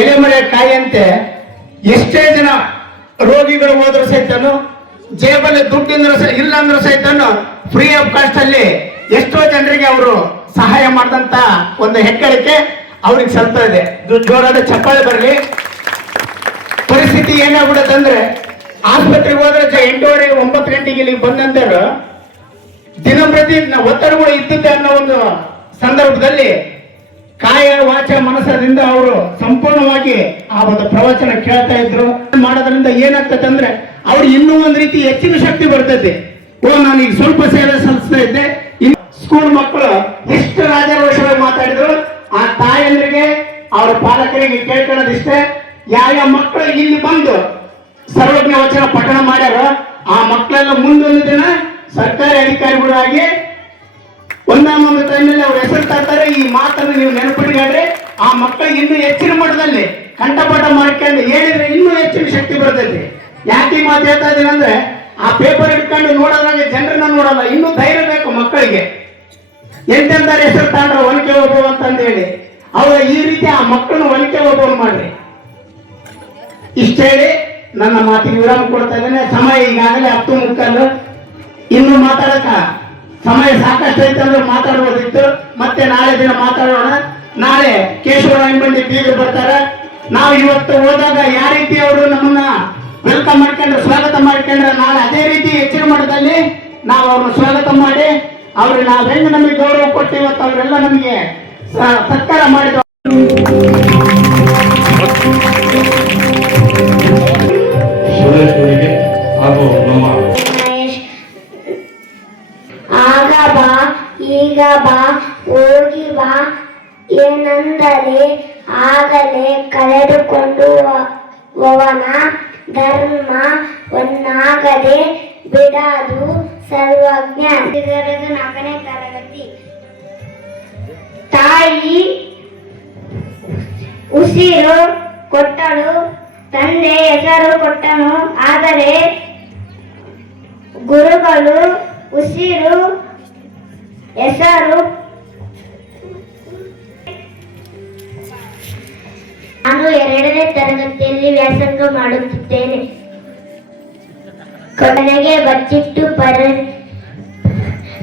ಎಲೆಮರೆ ಕಾಯಿಯಂತೆ ಎಷ್ಟೇ ಜನ ರೋಗಿಗಳು ಹೋದ್ರು ಸಹಿತನು, ಜೇಬಲ್ಲಿ ದುಡ್ಡಿಂದ್ರ ಇಲ್ಲ ಅಂದ್ರೂ ಸಹಿತನು ಫ್ರೀ ಆಫ್ ಕಾಸ್ಟ್ ಅಲ್ಲಿ ಎಷ್ಟೋ ಜನರಿಗೆ ಅವರು ಸಹಾಯ ಮಾಡಿದಂತ ಒಂದು ಹೆಗ್ಗಳಿಕೆ ಅವ್ರಿಗೆ ಸಲ್ತಾ ಇದೆ. ಜೋರಾದ ಚಪ್ಪಾಳೆ ಬರಲಿ. ಪರಿಸ್ಥಿತಿ ಏನಾಗ್ಬಿಡುತ್ತಂದ್ರೆ ಆಸ್ಪತ್ರೆಗೆ ಹೋದ್ರೆ 8:30 9 ಗಂಟೆಗೆ ಇಲ್ಲಿ ಬಂದಂತರು ದಿನಪ್ರತಿ ಒತ್ತಡಗಳು ಇದ್ದುತ್ತೆ ಅನ್ನೋ ಒಂದು ಸಂದರ್ಭದಲ್ಲಿ ಕಾಯ ವಾಚ ಮನಸ್ಸದಿಂದ ಅವರು ಸಂಪೂರ್ಣವಾಗಿ ಆ ಒಂದು ಪ್ರವಚನ ಕೇಳ್ತಾ ಇದ್ರು. ಮಾಡೋದ್ರಿಂದ ಏನಾಗ್ತದೆ ಅಂದ್ರೆ ಅವ್ರು ಇನ್ನೂ ಒಂದ್ ರೀತಿ ಹೆಚ್ಚಿನ ಶಕ್ತಿ ಬರ್ತೈತಿ. ನಾನು ಈಗ ಸ್ವಲ್ಪ ಸೇವೆ ಸಲ್ಲಿಸ್ತಾ ಇದ್ದೆ. ಸ್ಕೂಲ್ ಮಕ್ಕಳು ಎಷ್ಟು ರಾಜರೋಷವಾಗಿ ಮಾತಾಡಿದ್ರು, ಆ ತಾಯಂದ್ರಿಗೆ ಅವರ ಪಾಲಕರಿಗೆ ಕೇಳ್ಕೊಳ್ಳೋದಿಷ್ಟೇ, ಯಾವ ಮಕ್ಕಳು ಇಲ್ಲಿ ಬಂದು ಸರ್ವಜ್ಞ ವಚನ ಪಠಣ ಮಾಡ್ಯಾರ ಆ ಮಕ್ಕಳೆಲ್ಲ ಮುಂದೊಂದು ದಿನ ಸರ್ಕಾರಿ ಅಧಿಕಾರಿಗಳಾಗಿ ಒಂದೊಂದು ಟೈಮಲ್ಲಿ ಅವ್ರ ಹೆಸರು ತರ್ತಾರೆ. ಈ ಮಾತನ್ನು ನೀವು ನೆನಪಿಟ್ಕೊಂಡ್ರೆ ಆ ಮಕ್ಕಳಿಗೆ ಇನ್ನೂ ಹೆಚ್ಚಿನ ಮಟ್ಟದಲ್ಲಿ ಕಂಠಪಾಠ ಮಾಡ್ಕೊಂಡು ಹೇಳಿದ್ರೆ ಇನ್ನೂ ಹೆಚ್ಚಿನ ಶಕ್ತಿ ಬರ್ತೈತಿ. ಯಾಕೆ ಮಾತು ಹೇಳ್ತಾ ಇದ್ದೀನಿ ಅಂದ್ರೆ ಆ ಪೇಪರ್ ಇಟ್ಕೊಂಡು ನೋಡೋದ್ರಾಗ ಜನರನ್ನ ನೋಡಲ್ಲ, ಇನ್ನೂ ಧೈರ್ಯ ಬೇಕು ಮಕ್ಕಳಿಗೆ. ಎಂತೆಂತ ಹೆಸರು ತಾಂಡ್ರ ಒನಕೆ ಹೋಗುವ ಅಂತಂದು ಹೇಳಿ ಅವ್ರ ಈ ರೀತಿ ಆ ಮಕ್ಕಳನ್ನ ಒನಕೆ ಹೋಗುವ ಮಾಡ್ರಿ. ಇಷ್ಟ ಹೇಳಿ ನನ್ನ ಮಾತಿಗೆ ವಿರಾಮ ಕೊಡ್ತಾ ಇದ್ದೇನೆ. ಸಮಯ ಈಗಾಗಲೇ 10:15. ಇನ್ನು ಮಾತಾಡಕ ಸಮಯ ಸಾಕಷ್ಟು ಐತೆ ಅಂದ್ರೆ ಮಾತಾಡ್ಬೋದಿತ್ತು. ಮತ್ತೆ ನಾಳೆ ದಿನ ಮಾತಾಡೋಣ. ನಾಳೆ ಕೇಶವರಾಯಂಬಂಡಿ ಬೀಗರು ಬರ್ತಾರೆ. ನಾವು ಇವತ್ತು ಹೋದಾಗ ಯಾವ ರೀತಿ ಅವರು ನಮ್ಮನ್ನ ವೆಲ್ಕಮ್ ಮಾಡ್ಕೊಂಡ್ರೆ, ಸ್ವಾಗತ ಮಾಡ್ಕೊಂಡ್ರೆ, ನಾಳೆ ಅದೇ ರೀತಿ ಹೆಚ್ಚಿನ ಮಟ್ಟದಲ್ಲಿ ನಾವು ಅವ್ರನ್ನ ಸ್ವಾಗತ ಮಾಡಿ ಅವ್ರಿಗೆ ನಾವು ಹೆಂಗ್ ನಮಗೆ ಗೌರವ ಕೊಟ್ಟು ಇವತ್ತು ಅವರೆಲ್ಲ ನಮಗೆ ಸತ್ಕಾರ ಮಾಡಿದ್ರು. ಆಗ ಬಾ ಈಗ ಬಾ ಹೋಗಿ ಬಾ ಏನೆಂದರೆ ಆಗಲೇ ಕಳೆದುಕೊಂಡು ಹೋವನ ಧರ್ಮ ಒನ್ನಾಗದೆ ಬಿಡದು ಸರ್ವಜ್ಞ. 4ನೇ ತರಗತಿ. ತಾಯಿ ಉಸಿರು ಕೊಟ್ಟಳು, ತಂದೆ ಹೆಸರು ಕೊಟ್ಟನು, ಆದರೆ ಗುರುಗಳು ಉಸಿರು ಹೆಸರು. ನಾನು 2ನೇ ತರಗತಿಯಲ್ಲಿ ವ್ಯಾಸಂಗ ಮಾಡುತ್ತಿದ್ದೇನೆ. ಕೊನೆಗೆ ಬಚ್ಚಿಟ್ಟು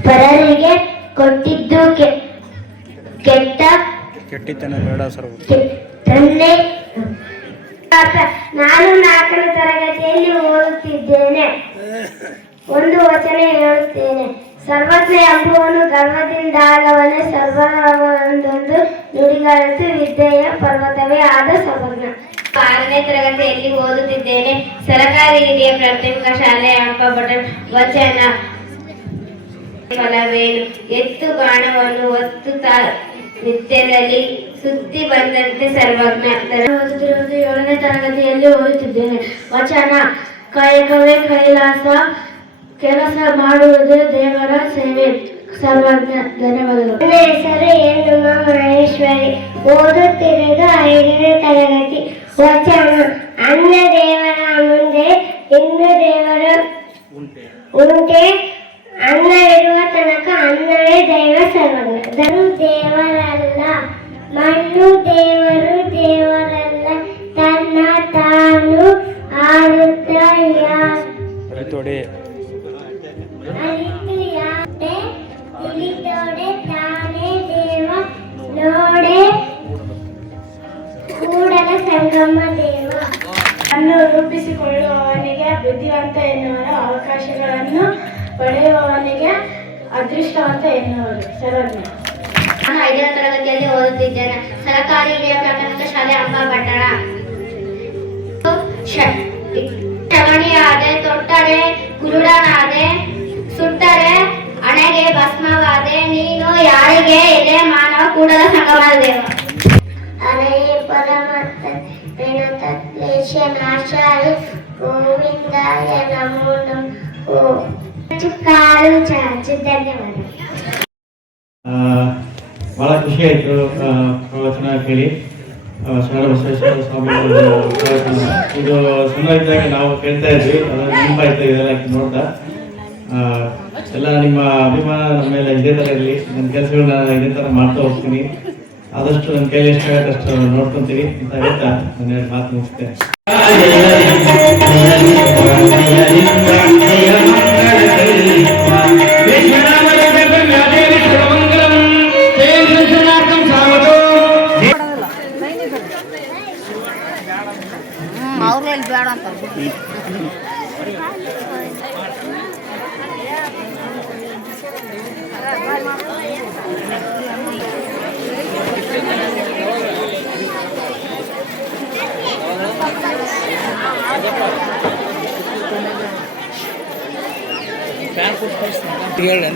ಪರರಿಗೆ ಕೊಟ್ಟಿದ್ದು ಕೆಟ್ಟಿತನ ಬೇಡ ಸರ್. ನಾನು 4ನೇ ತರಗತಿಯಲ್ಲಿ ಓದುತ್ತಿದ್ದೇನೆ. ಒಂದು ವಚನ ಹೇಳುತ್ತೇನೆ. ಸರ್ವಜ್ಞ ಎಂಬುವನು ಗರ್ವದಿಂದಾಗವನೇ ಸರ್ವನೊಂದೊಂದು ನುಡಿಗಳಂತೂ ವಿದ್ಯೆಯ ಪರ್ವತವೇ ಆದ ಸರ್ವಜ್ಞ. 6ನೇ ತರಗತಿಯಲ್ಲಿ ಓದುತ್ತಿದ್ದೇನೆ. ಸರಕಾರಿ ಹಿರಿಯ ಪ್ರಾಥಮಿಕ ಶಾಲೆ ಅಂಕಪಟ್ಟ. ವಚನ ಫಲವೇನು ಎತ್ತು ಬಾಣವನ್ನು ಒತ್ತು ನಿತ್ಯದಲ್ಲಿ ಸುದ್ದಿ ಬಂದಂತೆ ಸರ್ವಜ್ಞ. ಓದುತ್ತಿರುವುದು 7ನೇ ತರಗತಿಯಲ್ಲಿ ಓದುತ್ತಿದ್ದೇನೆ. ವಚನ ಕಾಯಕವೇ ಕೈಲಾಸ, ಕೆಲಸ ಮಾಡುವುದು ದೇವರ ಸೇವೆ. ಸರ್ವಜ್ಞ. ಧನ್ಯವಾದಗಳು. ನನ್ನ ಹೆಸರು ಎನ್ನುಮ ಮಹೇಶ್ವರಿ. ಓದುತ್ತಿರುವುದು 5ನೇ ತರಗತಿ. ವಚನ ಅನ್ನ ದೇವರ ಮುಂದೆ ಇನ್ನು ದೇವರ ಉಂಟೆ, ಅನ್ನವಿರುವ ತನಕ ಅನ್ನವೇ ದೈವ. ಸರ್ವಜ್ಞ. ದೇವರಲ್ಲ, ಮಣ್ಣು ದೇವರು ದೇವರಲ್ಲ, ತನ್ನ ತಾನು ಆಳುತ್ತಾ ಇಳಿದೋಡೆ ತಾನೇ ದೇವ ನೋಡೆ ಕೂಡಲ ಸಂಗಮ ದೇವ. ಅನ್ನು ರೂಪಿಸಿಕೊಳ್ಳುವವನಿಗೆ ಬುದ್ಧಿವಂತ ಎನ್ನುವರು, ಅವಕಾಶಗಳನ್ನು ಪಡೆಯುವವನಿಗೆ ಅದೃಷ್ಟವಂತ ಎನ್ನುವರು. ಸರ್ವಜ್ಞ. ನಾನು 5ನೇ ತರಗತಿಯಲ್ಲಿ ಓದುತ್ತಿದ್ದೇನೆ. ಸರಕಾರಿ ಹಿರಿಯ ಪ್ರಾಥಮಿಕ ಶಾಲೆ ಅಂಕಪಟ್ಟಣ. ಶ್ರವಣಿಯಾದೆ ತೊಟ್ಟರೆ ಕುರುಡನಾದೆ, ಸುಟ್ಟರೆ ಹಣೆಗೆ ಭಸ್ಮವಾದೆ, ನೀನು ಯಾರಿಗೆ ಎಲೆ ಮಾನವ ಕೂಡಲ ಸಂಗಮ ದೇವ. ಹಣೆಯ ಪರಮತ್ತ ಕ್ಲೇಶ ನಾಶಾಯ ಗೋವಿಂದಾಯ ನಮೋ ನಮೋ. ಕಾಲು ಚಾಚು. ಧನ್ಯವಾದ. ಬಹಳ ಖುಷಿ ಆಯಿತು ಪ್ರವಚನ ಕೇಳಿ. ಶರಣ ಬಸವೇಶ್ವರ ಸ್ವಾಮಿಗಳ ಪ್ರವಚನ ಇದು ಸಣ್ಣ ಇದ್ದಾಗ ನಾವು ಕೇಳ್ತಾ ಇದ್ವಿ, ಅದನ್ನು ನೆನಪಾಯ್ತು ಇದೆಲ್ಲ ನೋಡ್ತಾ. ಎಲ್ಲ ನಿಮ್ಮ ಅಭಿಮಾನ ನಮ್ಮ ಮೇಲೆ ಇದೇ ಥರ ಇರಲಿ. ನನ್ನ ಕೆಲಸಗಳನ್ನ ಇದೇ ಥರ ಮಾಡ್ತಾ ಹೋಗ್ತೀನಿ. ಆದಷ್ಟು ನನ್ನ ಕೈಲಿ ಎಷ್ಟಾಗತ್ತೆ ಅಷ್ಟು ನೋಡ್ಕೊಂತೀವಿ ಅಂತ ಹೇಳ್ತಾ ನಾನು ಮಾತು ಮುಗಿಸ್ತೇನೆ. ಅವ್ರಲ್ಲಿ ಬೇಡ ಅಂತ ಹೇಳಿ